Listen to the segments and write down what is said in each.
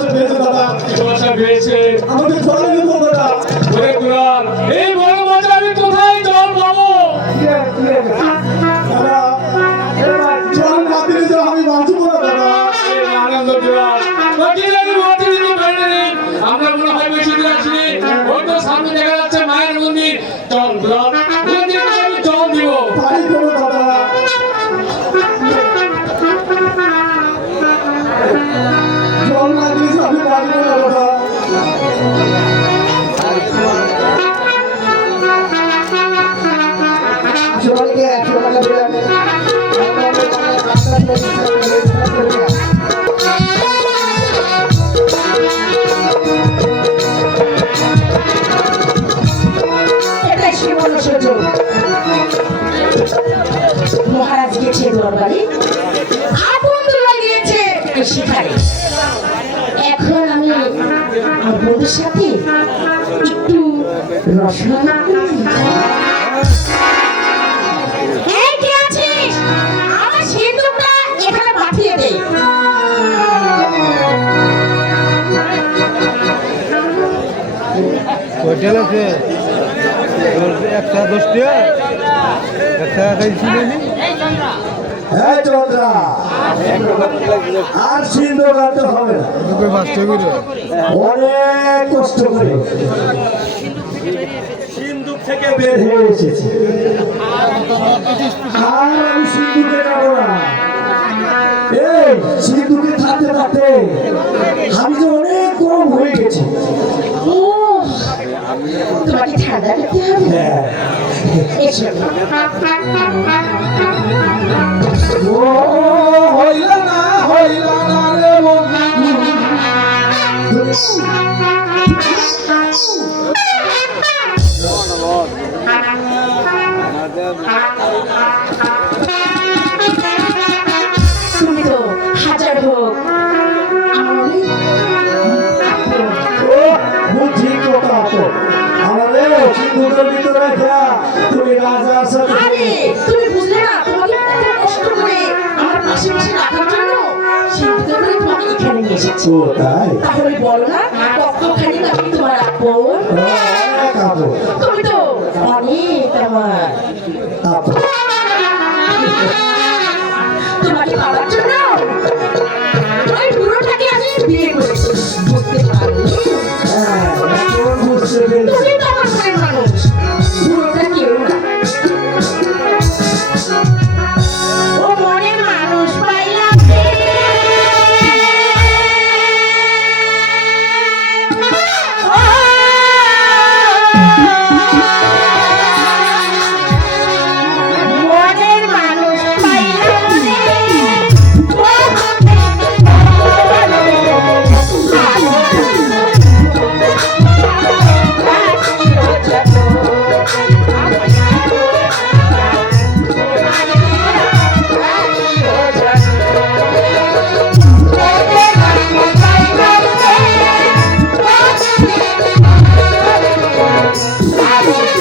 বছর পেয়েছে দাদা, আমাদের জলের কথা এই বড় মাঝে আমি কোথায় জল পাবো? দাদা, জল না দিলে যে আমি বাঁচবো না দাদা। আনন্দ বিরাট আমরা মনে হয় বেশি দিন আসিনি। ওই তো সামনে দেখা যাচ্ছে মায়ের মন্দির, চল মন্দিরে আমি জল দিব। তাই করো দাদা। জল না দিলে যে আমি বাঁচবো না দাদা। সবাইকে একশো টাকা দিলাম। এটাই শ্রীমন্ত সুযোগ। মহারাজ গেছে দরবারে, আপন লাগিয়েছে শিখারে। এখন আমি আমার বন্ধুর সাথে একটু রসনা হোটেল আছে 110 টাকা খাইছিলেন। হ্যাঁ চন্দ্রা, আর সিন্ধু গাতে হবে না, অনেক কষ্ট করে সিন্ধু থেকে বের হয়ে এসেছি। আর আমি সিন্ধুকে যাবো না। এই সিন্ধুকে থাকতে থাকতে আমি যে অনেক গরম হয়ে গেছি। তোমাকে ঠান্ডা করতে হবে। এসো ও হইল না রে বন্ধু। তুমি তো হাজার হোক বুদ্ধি কথা তো আমাদের সিন্ধুকের ভিতরে রাখা তুমি রাজার সাথে। আরে তুমি বুঝলে না, তোমাকে কত কষ্ট করে আমার পাশে পাশে রাখার জন্য সিন্ধুকে করে তোমাকে এখানে নিয়ে এসেছি। ও তাই? তাহলে বলো না কতখানি আমি তোমার আপন? অনেক আপন। তুমি তো অনেক আমার আপন। তোমাকে পাওয়ার জন্য ওই বুড়োটাকে আমি বিয়ে করেছি। বুঝতে পারলে হ্যাঁ, এখন বুঝতে পেরেছি। তুমি তো আমার মনের মানুষ, বুড়োটা কেউ না। ও মনের মানুষ পাইলাম রে। মনের মানুষ পাইলাম রে। Thank you.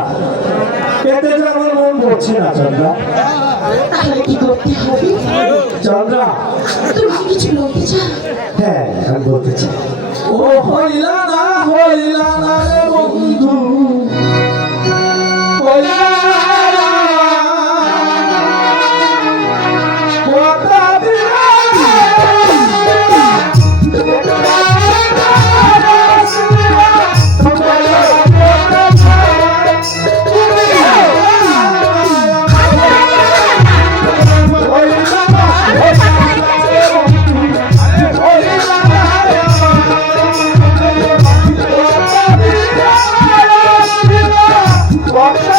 না, এতে যে আমার মন বলছে না চন্দ্রা। তাহলে কি করতে হবে? চন্দ্রা, তুমি কি কিছু বলতে চাও? হ্যাঁ আমি বলতে চাই। ও হইলা না রে বন্ধু, হইলা না। কথা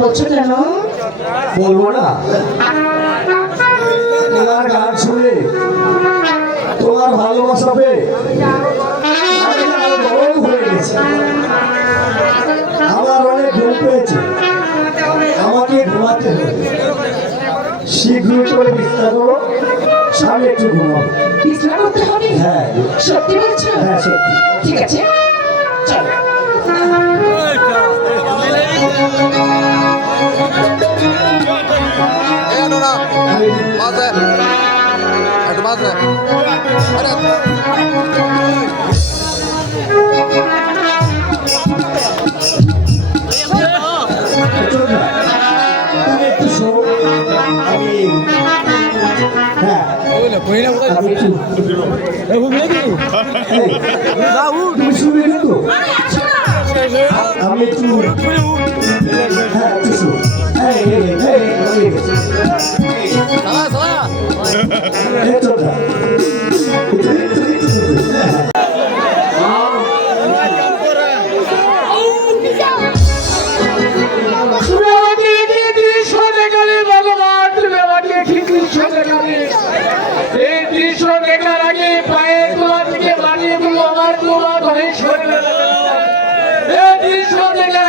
বলছো কেন? বলবো না, তোমার গান শুনে তোমার ভালোবাসা পেয়ে আমি বড় হয়ে গেছি। আমার অনেক ঘুম পেয়েছে, আমাকে ঘুমাতে হবে। শীঘ্রই করে বিশ্রাম করো, আমি একটু ঘুমাবো। বিশ্রাম করতে হবে? হ্যাঁ সত্যি বলছো? হ্যাঁ সত্যি। ঠিক আছে, চলো। তুমি একটু শো, আমি হ্যাঁ আমি একটু তুমি শুনবে কিন্তু আমি একটু হ্যাঁ একটু শো। এই দৃশ্য দেখার আগে পায়ের তোলা থেকে বাড়িয়ে গুলো আমার তোমার ঘরে সরে এই দৃশ্য দেখা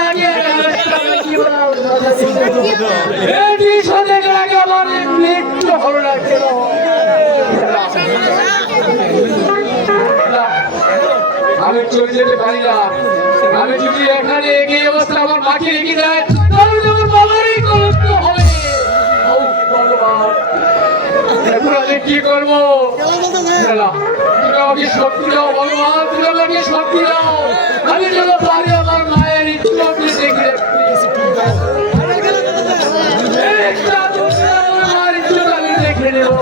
এখানে এই অবস্থা আমার মাকে রেখে দেয় তাহলে আমার বাবারই কলঙ্ক হবে। ও ভগবান, এখন আমি কি করবো? তুমি আমাকে শক্তি দাও ভগবান, তুমি আমাকে শক্তি দাও, আমি যেন পারি আমার মায়ের ইচ্ছাকে দেখে আমার ইচ্ছা আমি দেখে নেবো।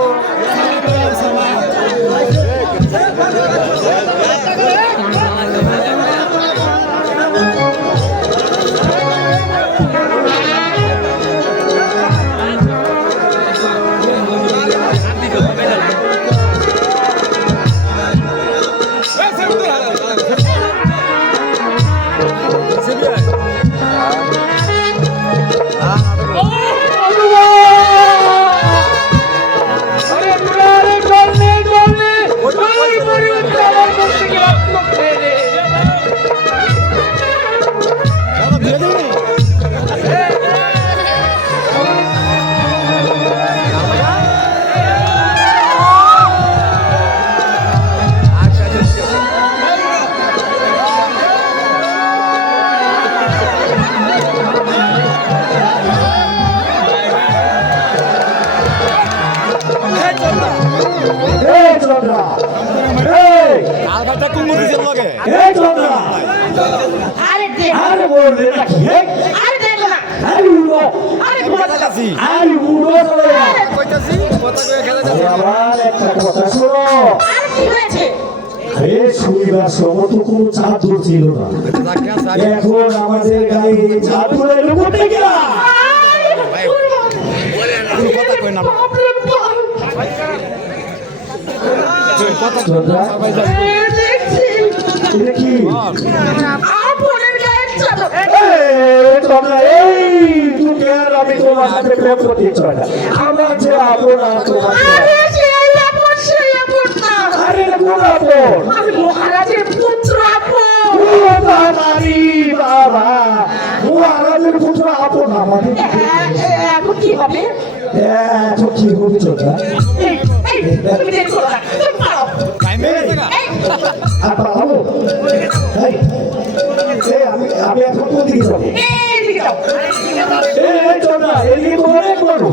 আরে দে, আরে বললে নাকি আরে দে না, আরে উড়ো আরে ঘুমা যাচ্ছি। আরে উড়ো কইতাছি কথা কয়ে খেলা আবার একটা কথা শোনো। আর কি হয়েছে? আরে শুনিবার সময় তো কোনো চাদর ছিল না, এখন আমাদের গায়ে চাদর এলো কোথায় গেলা? কথা কই না চন্দ্রা, দেখছি এটা কি? আপনের গায়ের চাদর। এই চন্দ্রা, এই তোকে আর আমি তোমার সাথে প্রেম করতে চাই না। আমার যে আপন আর তোমার যে আরে সেই আপন না, আরে এটা কোন আপন? আমি মহারাজের পুত্র আপন। ও বাবারি বাবা, ও আমাদের পুত্র আপন আমাদের। এখন কি হবে? এখন কি হবে চন্দ্রা? এই, এই, তুমি দেখো না, তুমি পারো। এই, আর পালাবো? এই, এই, আমি এখন কোন দিকে যাবো? এই দিকে যাও। এই চন্দ্রা, এদিকে তো অনেক বড়।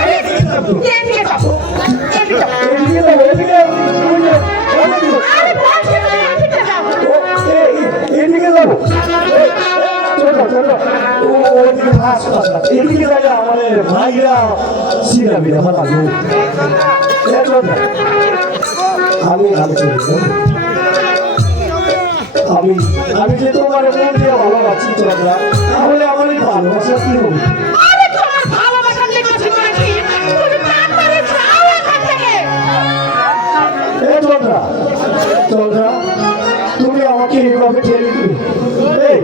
আরে, এই দিকে যাও। এই দিকে যাও। এদিকে যাবো, এদিকে ওই যে, অনেক দূর। আরে বলছি না, এই দিকে যাও। এদিকে যাবো। চন্দ্রা, চন্দ্রা, ওদিকে ঘাস পাস না। এদিকে যাই আমাদের ভাইরা সিনাবি আমার লাগবে। চন্দ্রা, আমি চলে যাবো। আমি যে তোমার মন দিয়ে ভালোবাসি চন্দ্রা, তাহলে আমার এই ভালোবাসা কি হবে? আরে তোমার ভালোবাসার লেগেছে করেছি, তুমি তাড়াতাড়ি যাও এখান থেকে। এই চন্দ্রা, চন্দ্রা, তুমি আমাকে এইভাবে ঠেলে দিবে? এই,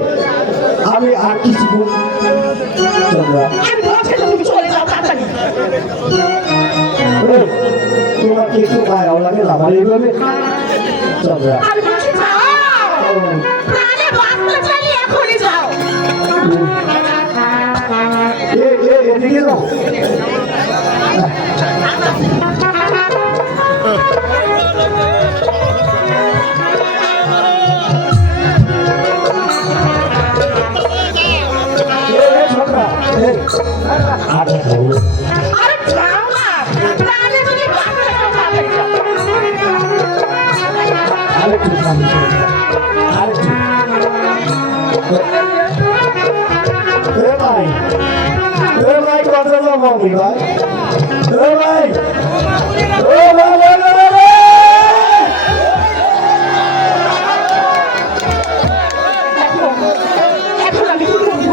আমি আর কিছু বলবো চন্দ্রা। আমি বলছি তো তুমি চলে যাও তাড়াতাড়ি। এই, তোমার কি একটু গায়ে লাগে না আমার এইভাবে চন্দ্রা? আমি বলছি যাও, প্রাণে বাঁচতে চাইলে এখনই যাও। এদিকে যাও। আরে আরে যাও না, প্রাণে যদি বাঁচতে চাও তাড়াতাড়ি যাও। আরেকটু সামনে চলে যাও। আরেকটু। ভাই কথা যাবো আমি ভাই। ভাই, এখন আমি কি করবো?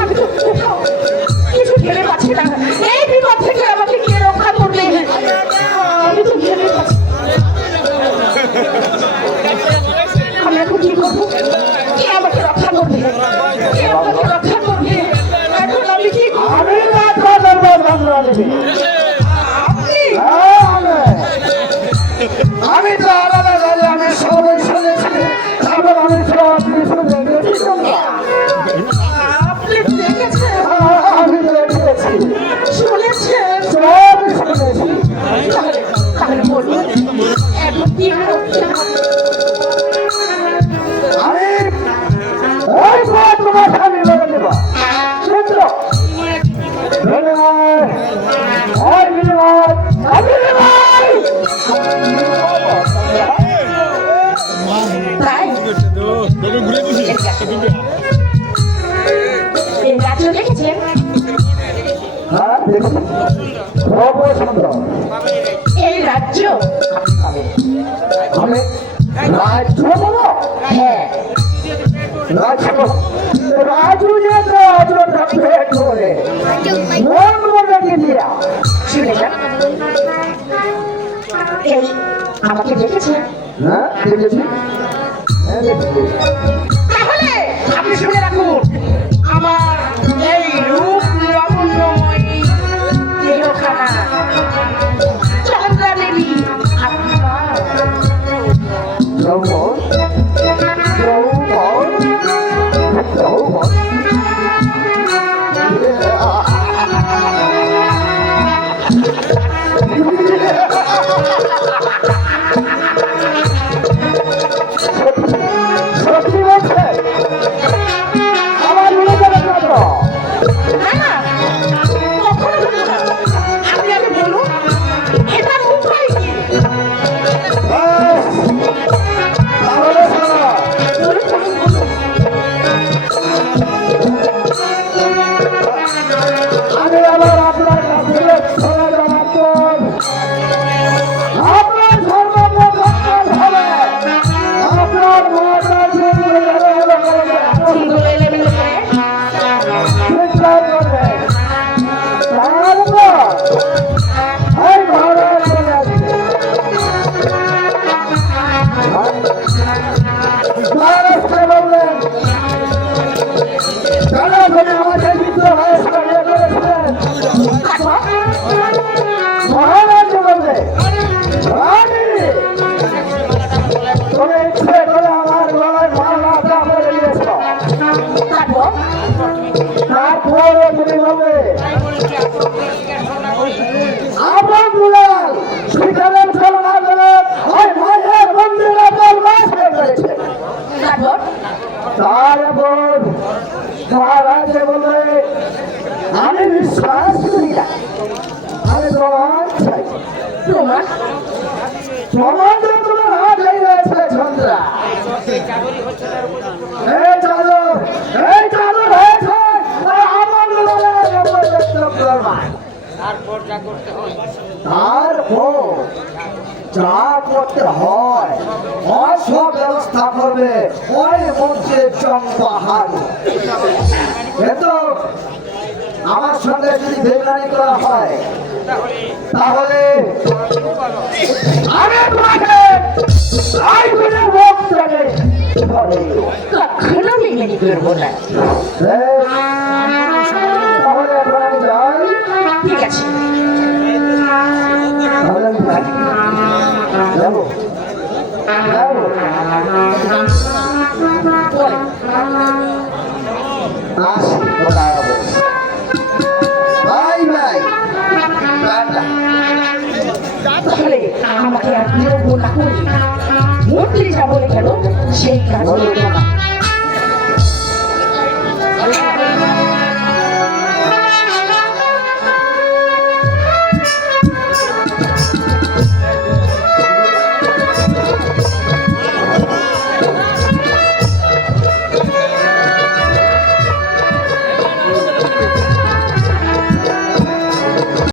আমি তো কোথাও কিছু ভেবে পাচ্ছি না। এই বিপদ থেকে আমাকে কে রক্ষা করবে? আমি তো ভেবে পাচ্ছি না। আমি এখন কি করবো? কে আমাকে রক্ষা করবে? কে আমাকে রক্ষা করবে? এখন আমি কি করবো? আমি না করবো বাংলা দেবী। আপনি আমি তো আলাদা জানি, আমি সবাই শুনেছি, তারপর আমি সব কিছু দেখেছি তোমরা। আপনি দেখেছেন, আমি দেখেছি, শুনেছেন, সব শুনেছি। তাহলে বলুন এখন কি করতে হবে? এই রাজ্য দেখেছেন? হ্যাঁ দেখুন, খুব সুন্দর। এই রাজ্য আমি রাজ্য বলো, হ্যাঁ, রাজ্য রাজু যে রাজুটা পেট করে মন মনে দিয়া শুনে যান। এই আমাকে দেখেছেন? হ্যাঁ দেখেছি, হ্যাঁ দেখেছি। তাহলে আপনি শুনে রাখুন, আমার এই রূপ লাবণ্যময়ী দেহখানা চন্দ্রা দেবী আপনার যৌবন, যৌবন, যৌবন। সত্যি বলছে, আমার মনে করে না তো। না না, কখনো বলবো না। আপনি আগে বলুন এটার উপায় কি? ব্যাস, তাহলে শোনো। বলুন বলুন বলুন। আমি আবার আপনার কাছে ক্ষমা জানাচ্ছেন। আপনার সর্বপ্রথম কাজ হবে আপনার মাতা সিঁদুর এলোমেলো করবে, সিঁদুর এলোমেলো করে চিৎকার করবে। তারপর এই ঘরে চলে আসবে। মহারাষ্ট্রে বললেন, কেন তুমি আমাকে মিত্র হয়ে সাহায্য করেছিলেন? মহারাজ বলবে, রানী, তুমি ইচ্ছে করে আমার গলায় মালা চাপড়ে দিয়েছ। তারপর তারপরে তুমি বলবে, আমার দুলাল শিকারের ছলনা করে ওই মায়ের মন্দিরে বলবাস হয়ে গেছে। তারপর তারপর মহারাজ বলবে, আমি বিশ্বাস করি না, আমি প্রমাণ চাই। প্রমাণ প্রমাণ যে তোমার হাত হয়ে গেছে চন্দ্রা। এই চাদর হয়েছে তাই আমার দুলালের জবরদস্ত প্রমাণ। তারপর যা করতে হয় ওই সব ব্যবস্থা করবে ওই মন্ত্রের চম্পাহার। কিন্তু আমার সঙ্গে যদি বেমানি করা হয় তাহলে আমি তোমাকে আইনের মুখ থেকে ধরে দেব। কখনো মেনে করবো না। তাহলে প্রায় যাই, ঠিক আছে, তাহলে আমি যাই। যাবো যাবো। বলে আসি, খোদা হাফেজ। Bye bye, tata. তাহলে আমাকে আর বিরক্ত না করে মন্ত্রী যা বলে গেল সেই কাজ বলো না।